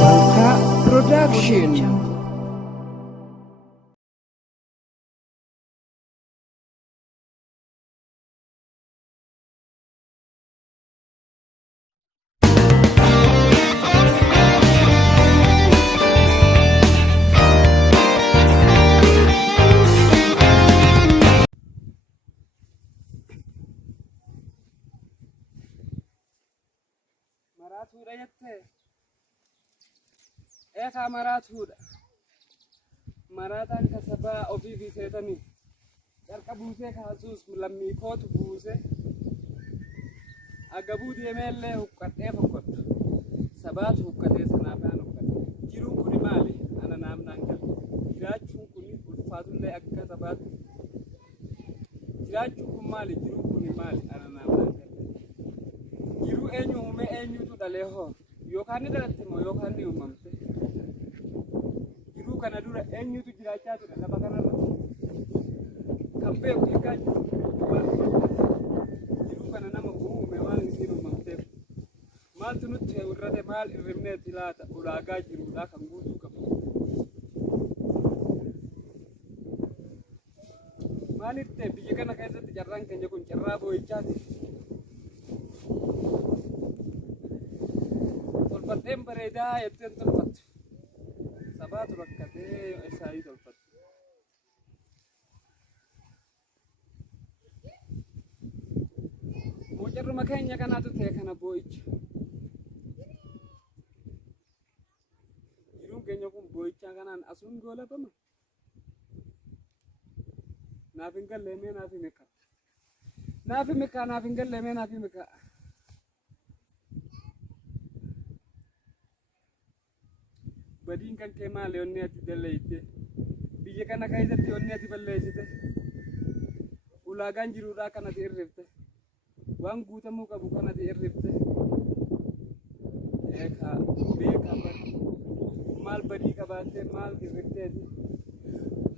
Bangka Production. Maraatuudha jettee eegaa maraatuudha. Maraataan kasabaa ofii fi seetanii carqa buusee kaasuus lammii kootu buuse agabuu deemeellee huqqadhee fokkottu sabaatu huqqatee sanaafaan huqqate jiruun kuni maali ana naamnaan galu jiraachuun kuni ulfaatullee akka sabaatu jiraachuun kun maali jiruun kuni maali ana naamnaan galu jiruu eenyu uumee eenyutu dhalee hoo yookaan ni dhalatte moo yookaan ni uumamte jiruu kana dura eenyutu jiraachaa ture lafa kanarra kan beeku hiikaa jiru jiruu kana nama uume waan isiin uumamteef maaltu nutti irrate maal irrimneetti laata ulaagaa jiruudhaa kan guutuu qabu maaliif ta'e biyya kana keessatti carraan keenya kun carraa boo'ichaati. Tolfadheen bareedaa jetteen tolfattu sabaatu rakkatee isaanii tolfattu. Mucarruma keenya kanaatu ta'e kana boo'icha. Jiruun keenya kun boo'ichaa kanaan asuun goolabama. Naaf hin galleemee naaf hin mikaa. Naaf hin mikaa naaf hin galleemee naaf hin mikaa. Badiin kan kee maali onni ati dalleeyte biyya kana keessatti onni ati balleessite ulaagaan jiruudhaa kan ati irrifte waan guutamuu qabu kan ati irrifte beekaa maal badii qabaattee maal irrifteeti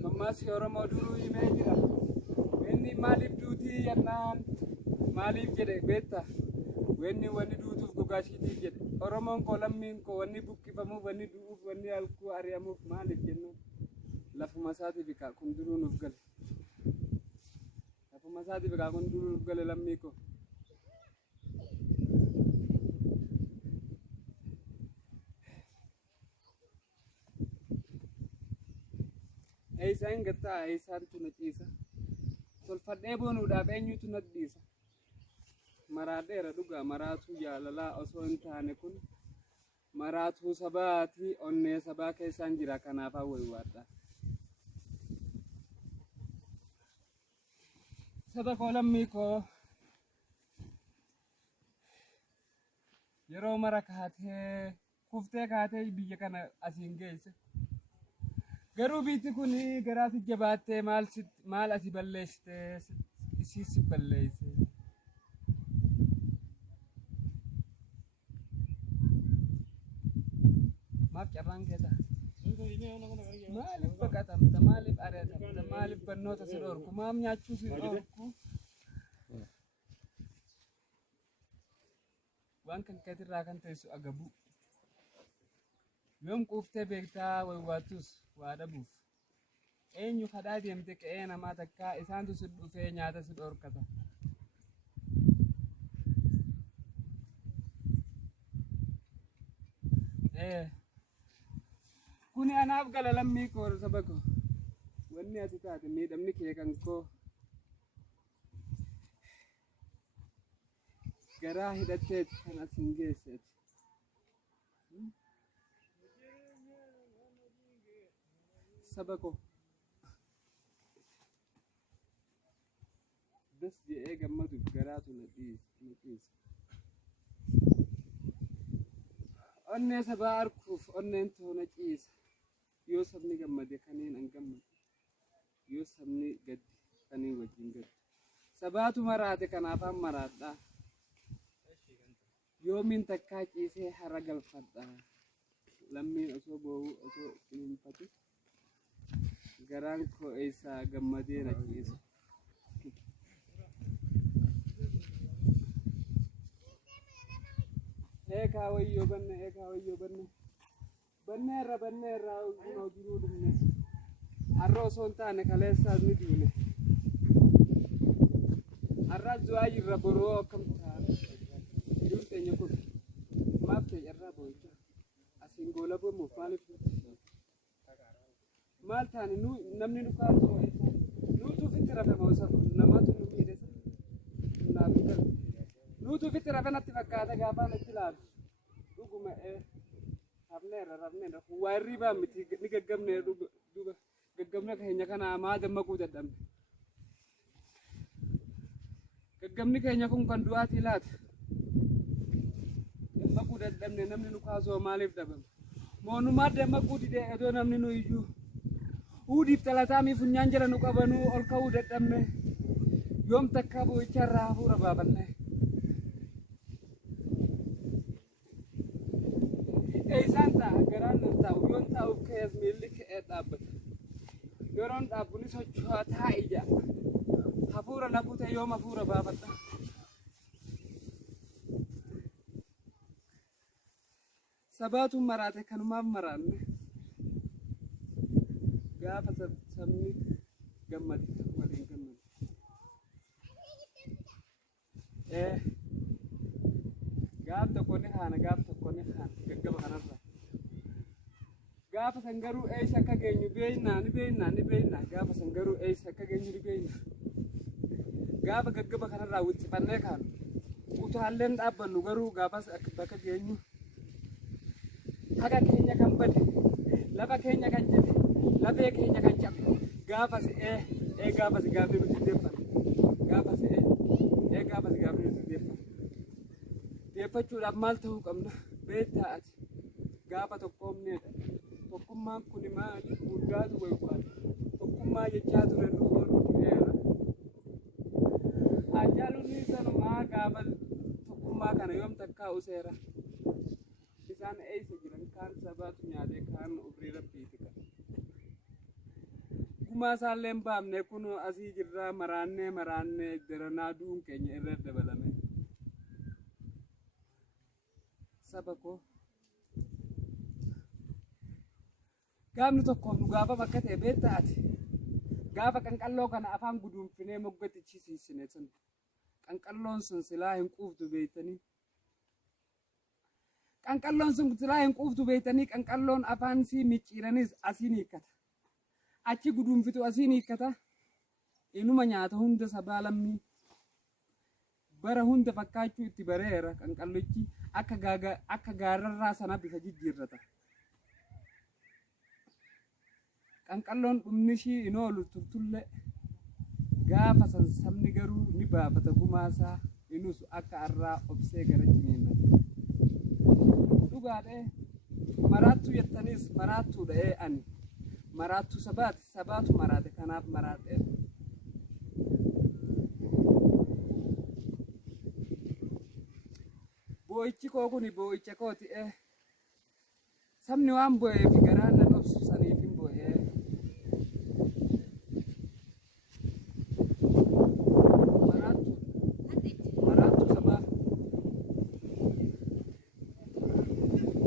mammaasi Oromoo duruu himee jira wenni maaliif duutii jennaan maaliif jedhe beektaa wenni wanni duutuuf gogaashiitiif jedhe Oromoon koo lammiin koo wanni buqqifamuuf wanni du'uuf wanni halkuu ari'amuuf maaliif jennaan lafuma isaatiif kaa kun duruu nuuf gale lafuma isaatiif kaa kun duruu nuuf gale lammii koo eeysaan gattaa eeysaantu na ciisa tolfadhee boonuudhaaf eenyutu na dhiisa maraadheera dhugaa maraatuu jaalalaa osoo hin taane kun maraatuu sabaati onnee sabaa keessaan jira kanaaf hawwaadha. Saba koo lammii koo yeroo mara kaatee kuftee kaatee biyya kana asiin geesse garuu biitti kun garaati jabaattee maal ati balleessite isiisi balleesse. Maaf carraan keessa maaliif baqatamta maaliif ari'atamta maaliif barnoota si dhorku maaf nyaachuu si dhorku waan kan keetirraa kan teessu agabuu yoom quuftee beektaa waywaattus waa dhabuuf eenyu kadhaa deemte qe'ee namaa takkaa isaantu si dhufee nyaata si dhorkata. Kuni anaaf gala lammii koo saba koo wanni ati taate miidhamni kee kan koo garaa hidhatteeti kan asiin geesseeti. Saba koo das jedhee gammaduuf garaatu na dhiisa. Onnee sabaa arguuf onneen toona ciisa. Yoo sabni gammade kaniin an gammadu yoo sabni gaddi kaniin wajjin gaddu sabaatu maraate kanaafaan maraadhaa yoomiin takkaa ciisee hara galfadhaa lammiin osoo boo'uu osoo qiniinfatu garaan koo eessaa gammadee na ciisa. Eka wayyo banne. Banne ra uno jiru dumne. Arro sontane kalesa ni dune. Arra zuayi raboro kamta. Yunte nyoko. Mafte yarra boyta. Asingola bo mo fale. Maltani nu namni nu ka to esa. Nu tu fitira fe mausa namatu nu midesa. Na bikal. Nu tu fitira fe natti fakata gafa natti laab. Duguma rabneera waayirrii baa miti ni gaggamne duba gaggamne keenya kana maa dammaquu dadhabne gaggamni keenya kun kan du'aatii laata dammaquu dadhabne namni nu kaasoo maaliif dhabame moonumaa dammaquu didee edoo namni nu iyyuu uudhiif talataamii funyaan jala nu qabanuu ol ka'uu dadhabne yoom takkaa boo'icharraa hafuura baafanne isaan ta'a garaan nan taa'u yoon taa'uuf ka'ees miilli ka'ee dhaabbata yeroon dhaabbunis sochootaa ija hafuura na kute yoom hafuura baafadha sabaatu maraate kanumaaf maraanne gaafa sabni gammade waliin gammade gaaf tokko ni haana gaggaba kanarra gaafa san garuu eessa akka geenyu ni beeyna gaafa san garuu eessa akka geenyu ni beeyna gaafa gaggaba kanarraa wixxifannee kaanu utaalleen dhaabbannu garuu gaafas bakka geenyu haqa keenya kan bade lafa keenya kan jete lafee keenya kan cabe gaafas gaafas gaafni nuti deeffan gaafas gaafas gaafni nuti deeffan deeffachuudhaaf maal ta'uu qabna beektaa ati gaafa tokkoomneedha tokkummaan kun maali guddaatu waywaadha tokkummaa jechaa ture nu oolchuudheera ajaaluun sanumaa gaafa tokkummaa kana yoom takkaa useera isaan eessa jiran kaan sabaatu nyaatee kaan ofii rabbiiti kan gumaa isaallee hin baafne kun asii jirraa maraannee daranaa duun keenya irra dabalame sabako gaafni tokkoof nu gaafa bakka ta'e beektaa ati gaafa qanqalloo kana afaan guduunfinee moggatichi siisine sun qanqalloon sun silaa hin quuftu beeytanii qanqalloon afaan sii micciiranis asiin hiikkata achi guduunfitu asiin hiikkata inuma nyaata hunda sabaa lammii bara hunda fakkaachuu itti bareera qanqallichi akka gaararraa sana bifa jijjiirrata qanqalloon dhumnishii hin oolu turtulle gaafa san sabni garuu ni baafata gumaasaa inus akka arraa obsee gara ciniinnata dhugaadhee maraattu jettanis maraattuudha ani maraattu sabaatu maraate kanaaf maraadhee boo'ichi koo kuni boo'icha kooti sabni waan bo'eef garaan nan obsu saniif hin bo'ee maraattu sabaa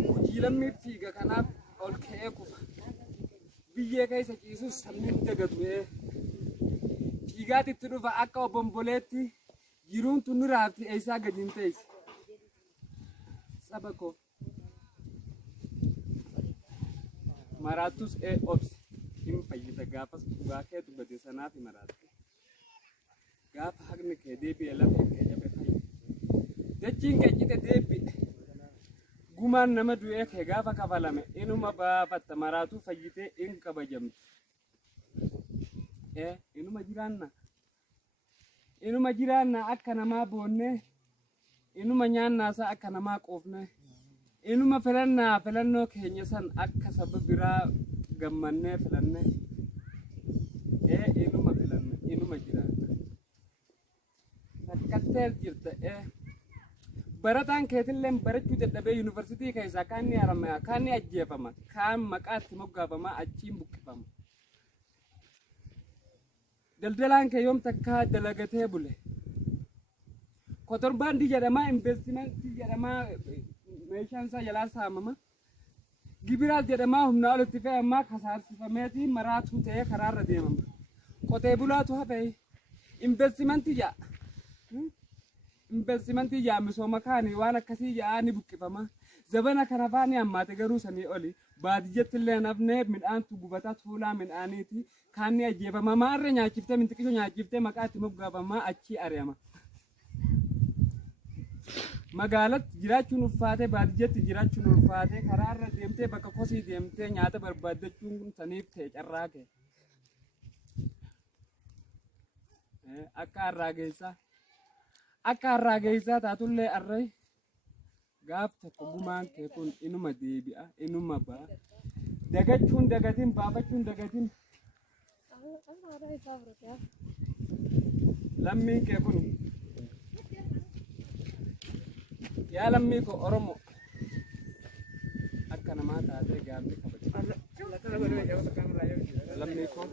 hojii lammiif fiiga kanaaf ol ka'ee kufa biyyee keessa ciisus sabni hin dagatu fiigaatitti dhufa akka obomboleetti jiruun tun nu raafti eessaa gadi hin teessi sabako maraattus obsi hin fayyita gaafas dhugaa keetu gade sanaaf maraatte gaafa haqni kee deebi'e lafee kee jabe fayyite dachiin kee cite deebi'e gumaan nama du'ee kee gaafa kafalame inuma baafatta maraatuu fayyitee in kabajamtu inuma jiraanna akka namaa boonnee inuma nyaannaasaa akka namaa qoofne inuma filannoo keenya san akka saba biraa gammannee filanne inuma jiraanna rakkattees jirta barataan keetillee barachuu dadhabee yuunivarsiitii keessaa kaan ni harama kaan ni ajjeefama kaan maqaatti moggaafama achiin buqqifama daldalaan kee yoom takkaa dalagatee bule kotorbaandii jedhamaa investimentii jedhamaa meeshaan isaa jalaa saamama. Gibiraa jedhamaa humnaa olitti fe'e ammaa kasaarsifameeti maraatuu ta'ee karaarra deemama. Qotee bulaatu hafee investimentii ja'a. Investimentii ja'a misooma kaanii waan akkasii ja'a ni buqqifama. Zabana kana faani ammaate garuu sanii oli baadiyyaatti illee nafnee midhaantu gubataa tuulaa midhaaniiti kaanni ajjeefama maarree nyaachiftee mintiqisho nyaachiftee maqaa itti moggaafamaa achii ari'ama. Magaalatti jiraachuun ulfaatee baadiyyaatti jiraachuun ulfaatee karaarra deemtee bakka kosii deemtee nyaata barbaaddachuun saniif ta'e carraa kee. Akka harraa geessaa taatullee array gaaf tokko gumaan kee kun inuma deebi'a inuma ba'a. Dagachuun dagatiin baafachuun dagatiin. Lammiin kee kun yaa lammii koo Oromoo akka namaa taatee gaafni kabaju. Lammii koo